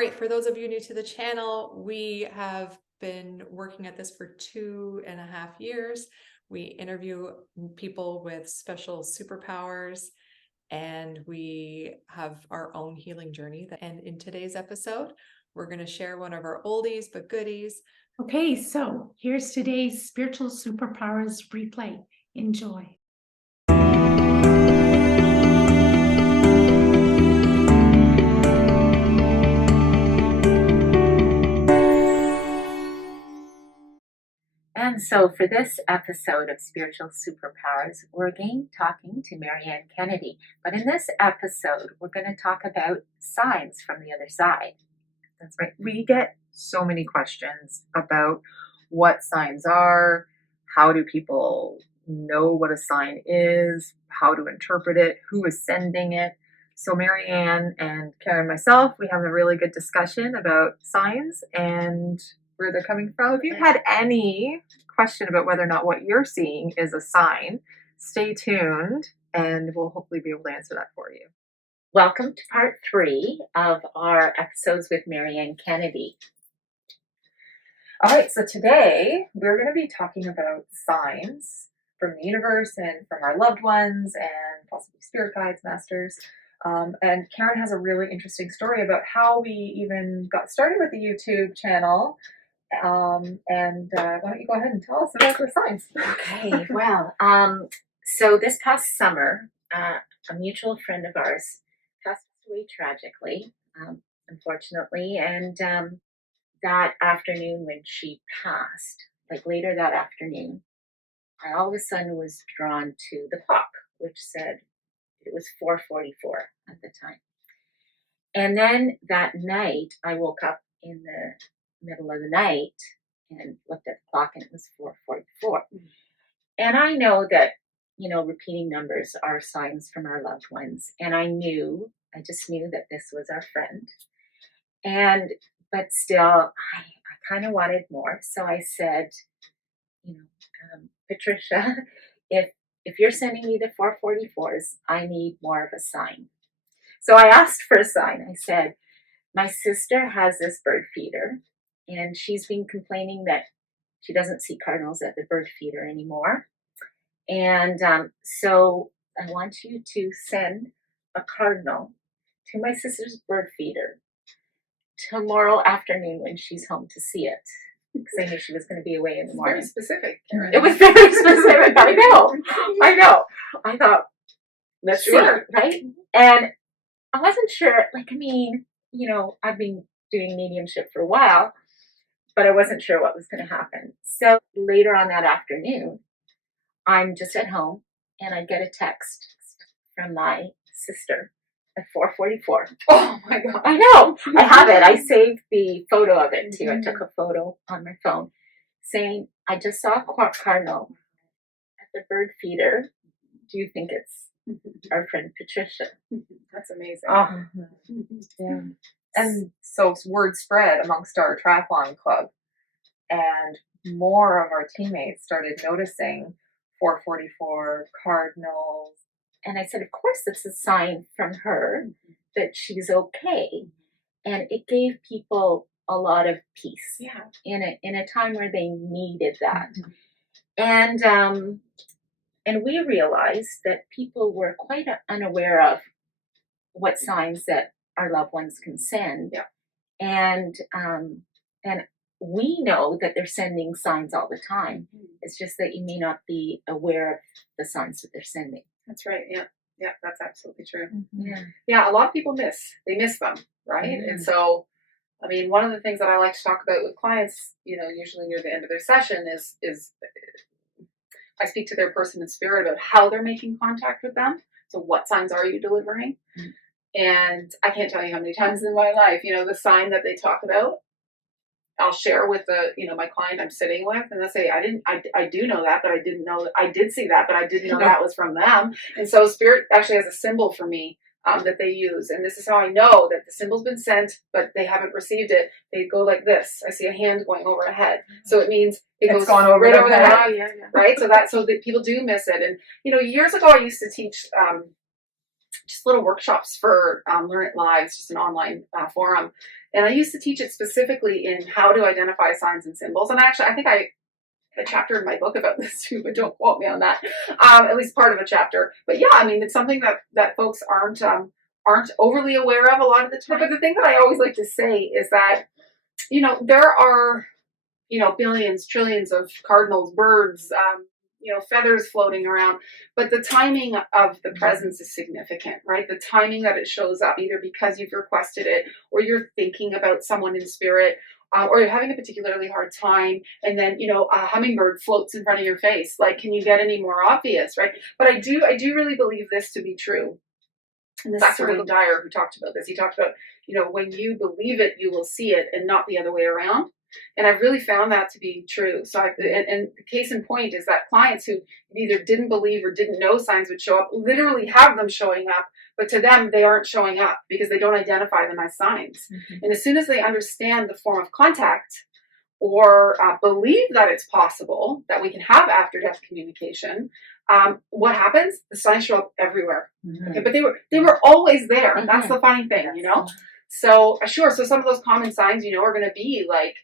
right, for those of you new to the channel, we have been working at this for 2.5 years. We interview people with special superpowers, and we have our own healing journey. And in today's episode, we're going to share one of our oldies but goodies. Okay, so here's today's Spiritual Superpowers replay. Enjoy. And so for this episode of Spiritual Superpowers, we're again talking to Marianne Kennedy. But in this episode, we're going to talk about signs from the other side. That's right. We get so many questions about what signs are, how do people know what a sign is, how to interpret it, who is sending it. So Marianne and Caron and myself, we have a really good discussion about signs and where they're coming from. If you've had any question about whether or not what you're seeing is a sign, stay tuned and we'll hopefully be able to answer that for you. Welcome to part 3 of our episodes with Marianne Kennedy. All right, so today we're going to be talking about signs from the universe and from our loved ones and possibly spirit guides, masters. And Caron has a really interesting story about how we even got started with the YouTube channel. Why don't you go ahead and tell us about the signs? Okay, well, so this past summer, a mutual friend of ours passed away tragically, unfortunately, and that afternoon when she passed, like later that afternoon, I all of a sudden was drawn to the clock, which said it was 4:44 at the time. And then that night, I woke up in the middle of the night and looked at the clock and it was 4:44. And I know that, repeating numbers are signs from our loved ones. And I just knew that this was our friend. But still, I kind of wanted more. So I said, Patricia, if you're sending me the 4:44s, I need more of a sign. So I asked for a sign. I said, my sister has this bird feeder, and she's been complaining that she doesn't see cardinals at the bird feeder anymore. And so I want you to send a cardinal to my sister's bird feeder tomorrow afternoon when she's home to see it. Because I knew she was going to be away in the morning. Very specific, Caron. It was very specific. I know. I thought, let's see, right? And I wasn't sure, I've been doing mediumship for a while, but I wasn't sure what was going to happen. So later on that afternoon, I'm just at home and I get a text from my sister at 4:44. Oh my God. I know. I have it. I saved the photo of it too. I took a photo on my phone saying, I just saw a cardinal at the bird feeder. Do you think it's our friend Patricia? That's amazing. Oh. Yeah. And so word spread amongst our triathlon club, and more of our teammates started noticing 4:44 cardinals. And I said, of course, it's a sign from her that she's okay. And it gave people a lot of peace. Yeah. In a time where they needed that. And we realized that people were quite unaware of what signs that our loved ones can send. Yeah. And we know that they're sending signs all the time. It's just that you may not be aware of the signs that they're sending. That's right. Yeah. Yeah, that's absolutely true. Yeah. Yeah, a lot of people miss them, right? And so, one of the things that I like to talk about with clients, usually near the end of their session is I speak to their person in spirit about how they're making contact with them. So what signs are you delivering? And I can't tell you how many times in my life, the sign that they talk about, I'll share with my client I'm sitting with, and they'll say, I do know that, but I didn't know that. I did see that, but I didn't know that was from them. And so spirit actually has a symbol for me that they use. And this is how I know that the symbol's been sent, but they haven't received it. They go like this. I see a hand going over a head. So it means it goes gone over right their over their head. eye. Yeah. Right? So that people do miss it. And, years ago I used to teach just little workshops for Learn It Live. It's just an online forum. And I used to teach it specifically in how to identify signs and symbols. And actually, I think I have a chapter in my book about this too, but don't quote me on that. At least part of a chapter. But yeah, I mean, it's something that folks aren't overly aware of a lot of the time. But the thing that I always like to say is that, you know, there are, you know, billions, trillions of cardinals, birds, you know, feathers floating around, but the timing of the presence is significant, right? The timing that it shows up, either because you've requested it, or you're thinking about someone in spirit, or you're having a particularly hard time, and then, you know, a hummingbird floats in front of your face. Like, can you get any more obvious, right? But I do really believe this to be true. And this is Wayne Dyer who talked about this. He talked about, you know, when you believe it, you will see it, and not the other way around. And I've really found that to be true. So, and the case in point is that clients who either didn't believe or didn't know signs would show up, literally have them showing up, but to them, they aren't showing up because they don't identify them as signs. And as soon as they understand the form of contact, or believe that it's possible that we can have after-death communication, what happens? The signs show up everywhere. Okay, but they were always there. That's the funny thing, you know? So sure. So some of those common signs, you know, are going to be like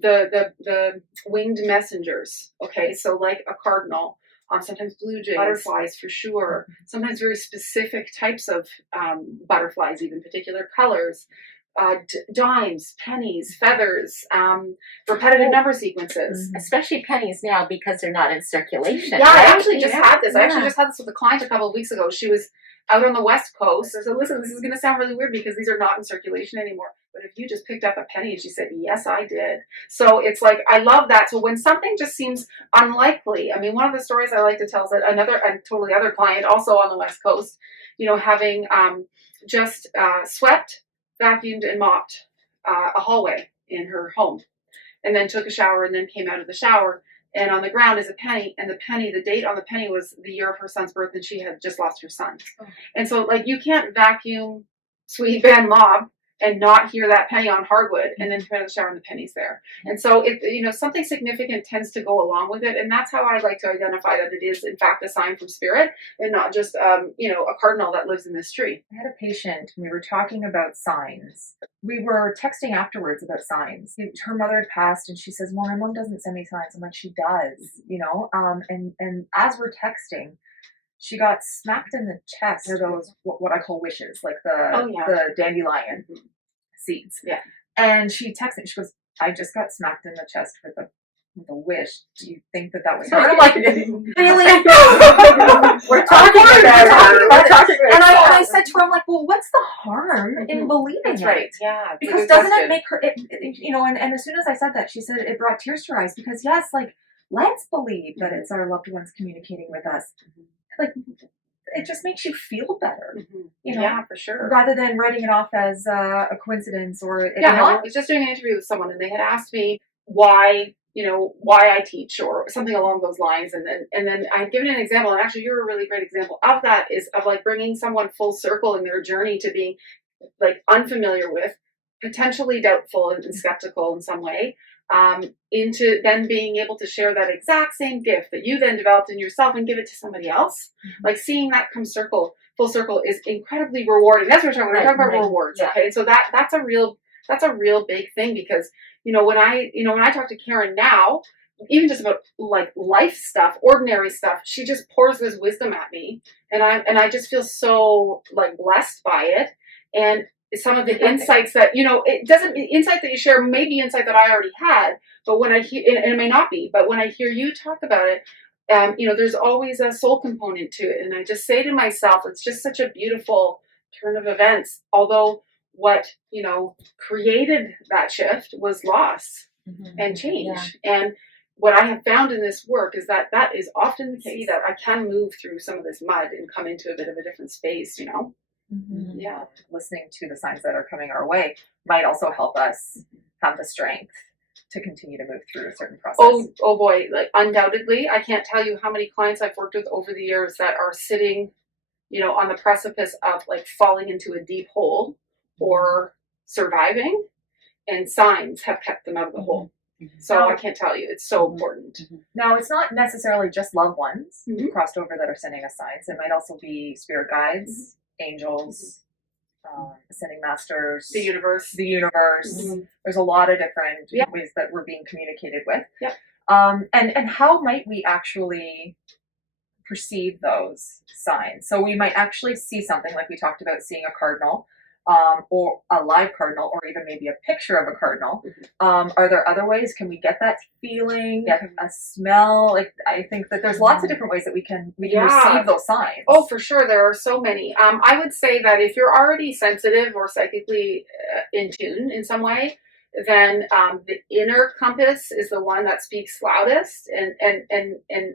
the winged messengers. Okay, so like a cardinal, sometimes blue jays, butterflies for sure. Sometimes very specific types of butterflies, even particular colors. Dimes, pennies, feathers, repetitive number sequences. Especially pennies now because they're not in circulation. Yeah, I actually just had this. I actually just had this with a client a couple of weeks ago. She was out on the West Coast. I said, listen, this is going to sound really weird because these are not in circulation anymore. But if you just picked up a penny, and she said, yes, I did. So it's like, I love that. So when something just seems unlikely, I mean, one of the stories I like to tell is that a totally other client, also on the West Coast, you know, having just swept, vacuumed, and mopped a hallway in her home, and then took a shower, and then came out of the shower, and on the ground is a penny, and the date on the penny was the year of her son's birth, and she had just lost her son. And so, like, you can't vacuum, sweep, and mop and not hear that penny on hardwood, and then come out of the shower and the penny's there. And so, you know, something significant tends to go along with it, and that's how I like to identify that it is in fact a sign from spirit, and not just you know, a cardinal that lives in this tree. I had a patient, we were talking about signs. We were texting afterwards about signs. Her mother had passed, and she says, well, my mom doesn't send me signs. I'm like, she does, you know? And as we're texting, she got smacked in the chest for those, what I call wishes, like the dandelion seeds. Yeah. And she texted me, she goes, I just got smacked in the chest with a wish. Do you think that was her? I'm like, really? We're talking about her. And I said to her, I'm like, well, what's the harm in believing That's it? Right. Yeah. Because doesn't it make her, you know, and as soon as I said that, she said it brought tears to her eyes because yes, like, let's believe that it's our loved ones communicating with us. Like, it just makes you feel better, you know? Yeah, for sure. Rather than writing it off as a coincidence or I was just doing an interview with someone, and they had asked me why I teach or something along those lines, and then I had given an example, and actually you're a really great example of that, is of like bringing someone full circle in their journey to being like unfamiliar with, potentially doubtful and skeptical in some way, into then being able to share that exact same gift that you then developed in yourself and give it to somebody else. Like seeing that come full circle is incredibly rewarding. That's what we're talking about. We're talking about rewards. Yeah. Okay. So that's a real big thing, because, you know, when I talk to Caron now, even just about like life stuff, ordinary stuff, she just pours this wisdom at me, and I just feel so like blessed by it. And some of the insights that, you know, insight that you share may be insight that I already had, but when I hear, and it may not be, but when I hear you talk about it, you know, there's always a soul component to it. And I just say to myself, it's just such a beautiful turn of events. Although what, you know, created that shift was loss and change. Yeah. And what I have found in this work is that is often the case, that I can move through some of this mud and come into a bit of a different space, you know? Yeah. Listening to the signs that are coming our way might also help us have the strength to continue to move through a certain process. Oh boy, like undoubtedly. I can't tell you how many clients I've worked with over the years that are sitting, you know, on the precipice of like falling into a deep hole or surviving, and signs have kept them out of the hole. So I can't tell you. It's so important. Now, it's not necessarily just loved ones who crossed over that are sending us signs. It might also be spirit guides, angels, ascending masters, The universe. the universe. Mhm. There's a lot of different Yeah. ways that we're being communicated with. Yep. And how might we actually perceive those signs? So we might actually see something like we talked about, seeing a cardinal, or a live cardinal, or even maybe a picture of a cardinal. Are there other ways? Can we get that feeling, get a smell? Like, I think that there's lots of different ways that we can Yeah. receive those signs. Oh, for sure. There are so many. I would say that if you're already sensitive or psychically in tune in some way, then the inner compass is the one that speaks loudest, and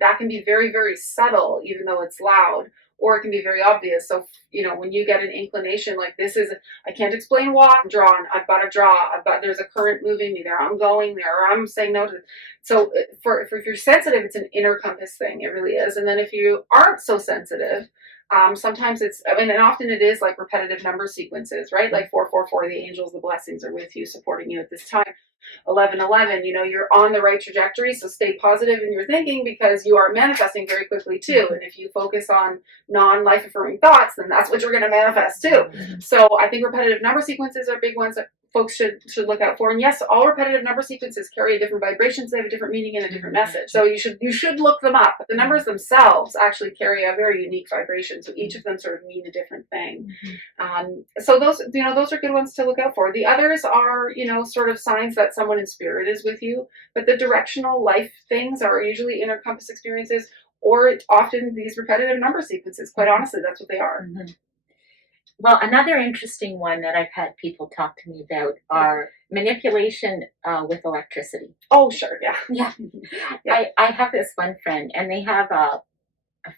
that can be very, very subtle, even though it's loud, or it can be very obvious. So, when you get an inclination like this is, I can't explain why I'm drawn, I've got to draw, there's a current moving me there, I'm going there, or I'm saying no to it. So if you're sensitive, it's an inner compass thing. It really is. And then if you aren't so sensitive, sometimes and often it is like repetitive number sequences, right? Like 444, the angels, the blessings are with you, supporting you at this time. 1111, you're on the right trajectory, so stay positive in your thinking, because you are manifesting very quickly too. And if you focus on non-life affirming thoughts, then that's what you're going to manifest too. So I think repetitive number sequences are big ones that folks should look out for. And yes, all repetitive number sequences carry a different vibration, so they have a different meaning and a different message. So you should look them up. But the numbers themselves actually carry a very unique vibration, so each of them sort of mean a different thing. So those are good ones to look out for. The others are sort of signs that someone in spirit is with you. But the directional life things are usually inner compass experiences, or often these repetitive number sequences. Quite honestly, that's what they are. Well, another interesting one that I've had people talk to me about are manipulation with electricity. Oh, sure, yeah. Yeah. I have this one friend, and they have a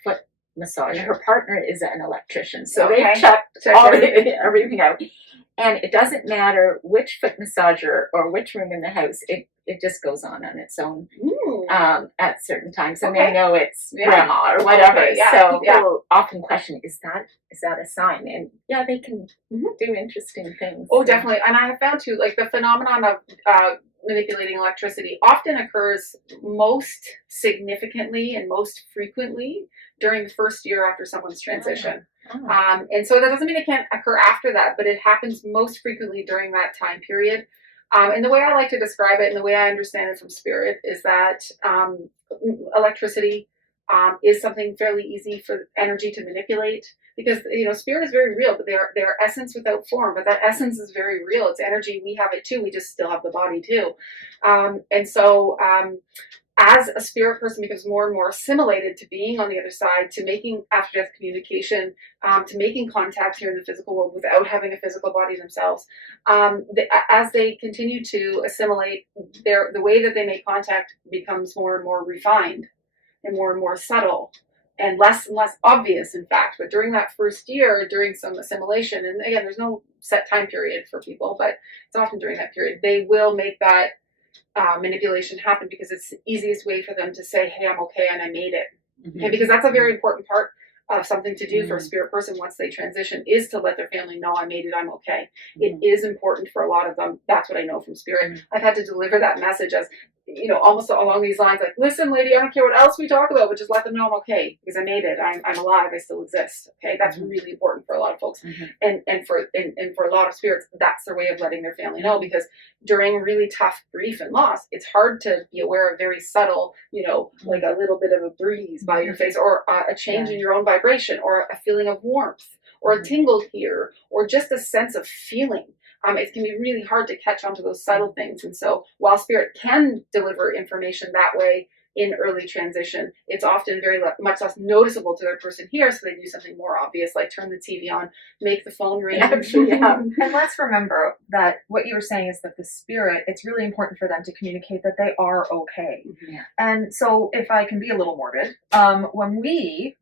foot massager. Her partner is an electrician, so Okay. they check Check everything out. And it doesn't matter which foot massager or which room in the house, it just goes on its own at certain times, and Okay. they know it's Yeah. grandma or whatever. Okay, yeah, So yeah. people often question, is that a sign? And yeah, they can do interesting things. Oh, definitely. And I have found too, like the phenomenon of manipulating electricity often occurs most significantly and most frequently during the first year after someone's transition. Oh. And so that doesn't mean it can't occur after that, but it happens most frequently during that time period. And the way I like to describe it, and the way I understand it from spirit, is that electricity is something fairly easy for energy to manipulate, because spirit is very real, but they are essence without form. But that essence is very real. It's energy. We have it too. We just still have the body too. And so as a spirit person becomes more and more assimilated to being on the other side, to making after-death communication, to making contact here in the physical world without having a physical body themselves, as they continue to assimilate, the way that they make contact becomes more and more refined and more subtle and less obvious, in fact. But during that first year, during some assimilation, and again, there's no set time period for people, but it's often during that period, they will make that manipulation happen, because it's the easiest way for them to say, hey, I'm okay and I made it. Okay, because that's a very important part of something to do for a spirit person once they transition, is to let their family know, I made it, I'm okay. It is important for a lot of them. That's what I know from spirit. I've had to deliver that message as, almost along these lines, like, listen, lady, I don't care what else we talk about, but just let them know I'm okay, because I made it. I'm alive. I still exist. Okay, that's really important for a lot of folks, and for a lot of spirits, that's their way of letting their family know, because during really tough grief and loss, it's hard to be aware of very subtle, like a little bit of a breeze by your face, or a change in your own vibration, or a feeling of warmth, or a tingle here, or just a sense of feeling. It can be really hard to catch on to those subtle things. And so while spirit can deliver information that way in early transition, it's often very much less noticeable to their person here, so they do something more obvious, like turn the TV on, make the phone ring. And let's remember that what you were saying is that the spirit, it's really important for them to communicate that they are okay. And so if I can be a little morbid, when we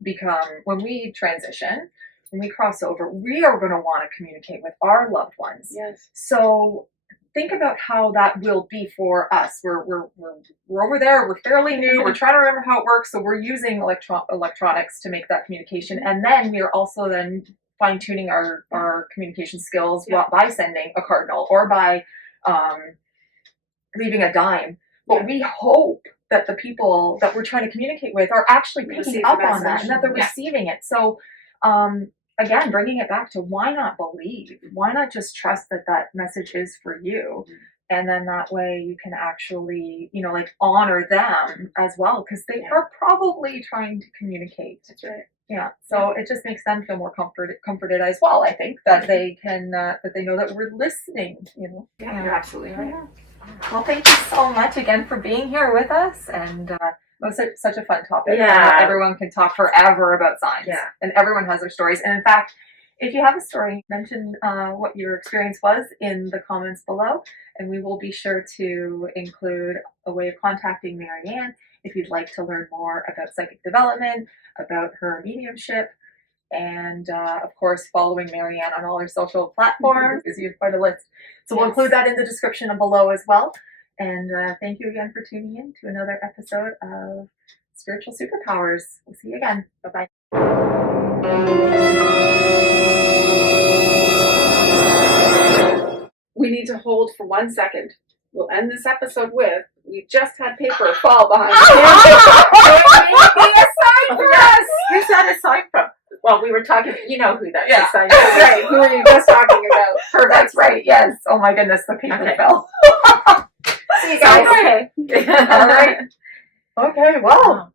transition, when we cross over, we are going to want to communicate with our loved ones. Yes. So think about how that will be for us. We're over there. We're fairly new. We're trying to remember how it works. So we're using electronics to make that communication, and then we are also then fine tuning our communication skills by sending a cardinal or by leaving a dime. But we hope that the people that we're trying to communicate with are actually picking up on that, and that they're receiving it. So again, bringing it back to why not believe? Why not just trust that that message is for you? And then that way you can actually, you know, like honor them as well, because they are probably trying to communicate. That's right. Yeah. So it just makes them feel more comforted as well. I think that they can, that they know that we're listening, you know. Yeah, you're absolutely right. Well, thank you so much again for being here with us. And it was such a fun topic. Yeah. Everyone can talk forever about signs. Yeah. And everyone has their stories. And in fact, if you have a story, mention what your experience was in the comments below. And we will be sure to include a way of contacting Marianne if you'd like to learn more about psychic development, about her mediumship, and of course following Marianne on all her social platforms, because you have quite a list. So we'll include that in the description below as well. And thank you again for tuning in to another episode of Spiritual Superpowers. We'll see you again. Bye-bye. We need to hold for 1 second. We'll end this episode with, we just had paper fall behind us. Who's that aside from? Well, we were talking, you know who that is. Yeah. I know. That's right. Who are you just talking about? Perfect. That's right. Yes. Oh my goodness, the paper Okay. fell. See you guys. Okay. All right. Okay. Well,